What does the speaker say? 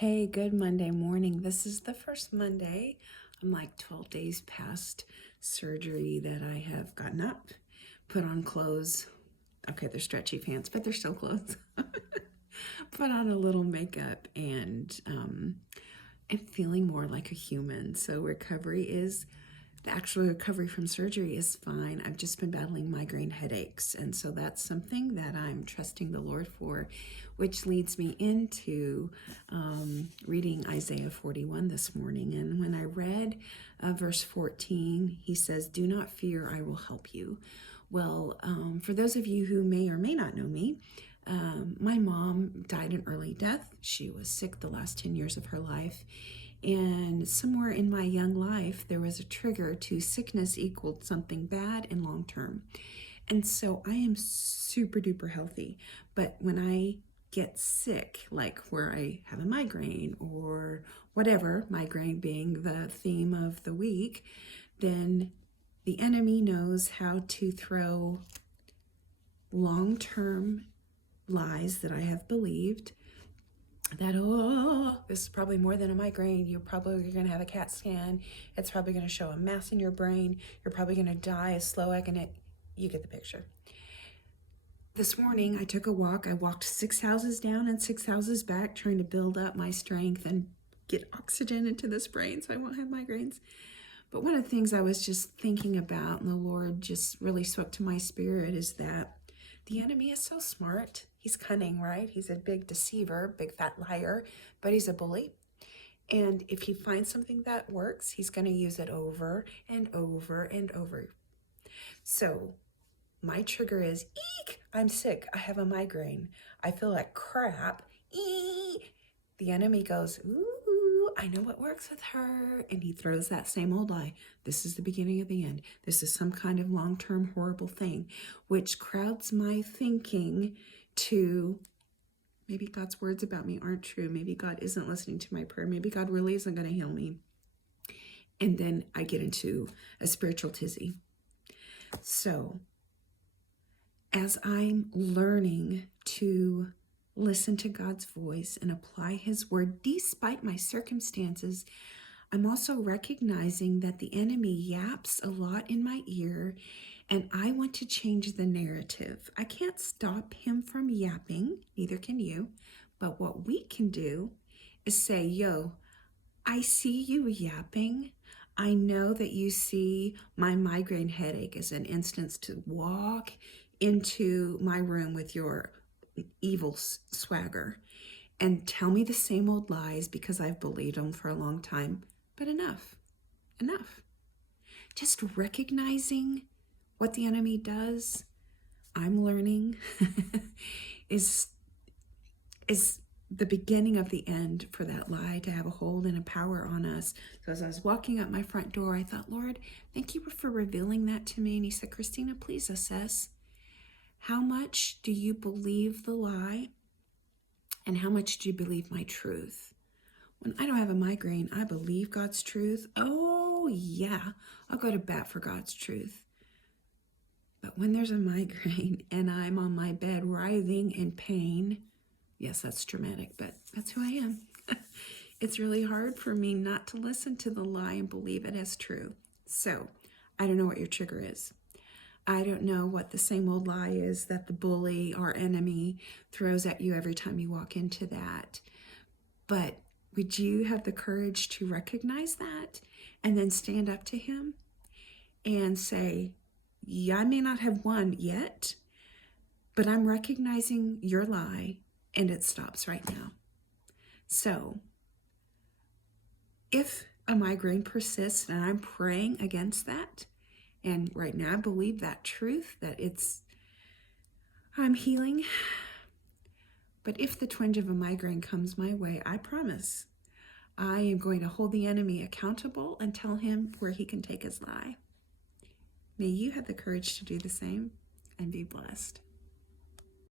Hey, good Monday morning. This is the first Monday. I'm like 12 days past surgery that I have gotten up, put on clothes. Okay, they're stretchy pants, but they're still clothes. Put on a little makeup and I'm feeling more like a human. So the actual recovery from surgery is fine. I've just been battling migraine headaches. And so that's something that I'm trusting the Lord for, which leads me into reading Isaiah 41 this morning. And when I read verse 14, he says, "Do not fear, I will help you." Well, for those of you who may or may not know me, my mom died an early death. She was sick the last 10 years of her life. And somewhere in my young life, there was a trigger to sickness equaled something bad and long term. And so I am super duper healthy. But when I get sick, like where I have a migraine or whatever, migraine being the theme of the week, then the enemy knows how to throw long-term lies that I have believed that, this is probably more than a migraine. You're going to have a CAT scan. It's probably going to show a mass in your brain. You're probably going to die a slow agony. You get the picture. This morning, I took a walk. I walked 6 houses down and 6 houses back, trying to build up my strength and get oxygen into this brain so I won't have migraines. But one of the things I was just thinking about, and the Lord just really spoke to my spirit, is that the enemy is so smart. He's cunning, right? He's a big deceiver, big fat liar, but he's a bully. And if he finds something that works, he's going to use it over and over and over. So my trigger is, eek, I'm sick. I have a migraine. I feel like crap. Eek. The enemy goes, ooh, I know what works with her. And he throws that same old lie. This is the beginning of the end. This is some kind of long-term horrible thing, which crowds my thinking to maybe God's words about me aren't true. Maybe God isn't listening to my prayer. Maybe God really isn't going to heal me. And then I get into a spiritual tizzy. So as I'm learning to listen to God's voice and apply his word despite my circumstances, I'm also recognizing that the enemy yaps a lot in my ear, and I want to change the narrative. I can't stop him from yapping, neither can you, but what we can do is say, yo, I see you yapping. I know that you see my migraine headache as an instance to walk into my room with your evil swagger and tell me the same old lies because I've believed them for a long time. But enough. Just recognizing what the enemy does, I'm learning, is the beginning of the end for that lie to have a hold and a power on us. So as I was walking up my front door, I thought, Lord, thank you for revealing that to me. And he said, Christina, please assess. How much do you believe the lie? And how much do you believe my truth? When I don't have a migraine, I believe God's truth. Oh, yeah, I'll go to bat for God's truth. But when there's a migraine and I'm on my bed writhing in pain, yes, that's dramatic, but that's who I am. It's really hard for me not to listen to the lie and believe it as true. So I don't know what your trigger is. I don't know what the same old lie is that the bully, our enemy, throws at you every time you walk into that. But would you have the courage to recognize that and then stand up to him and say, yeah, I may not have won yet, but I'm recognizing your lie and it stops right now. So if a migraine persists and I'm praying against that, and right now I believe that truth, that I'm healing. But if the twinge of a migraine comes my way, I promise I am going to hold the enemy accountable and tell him where he can take his lie. May you have the courage to do the same and be blessed.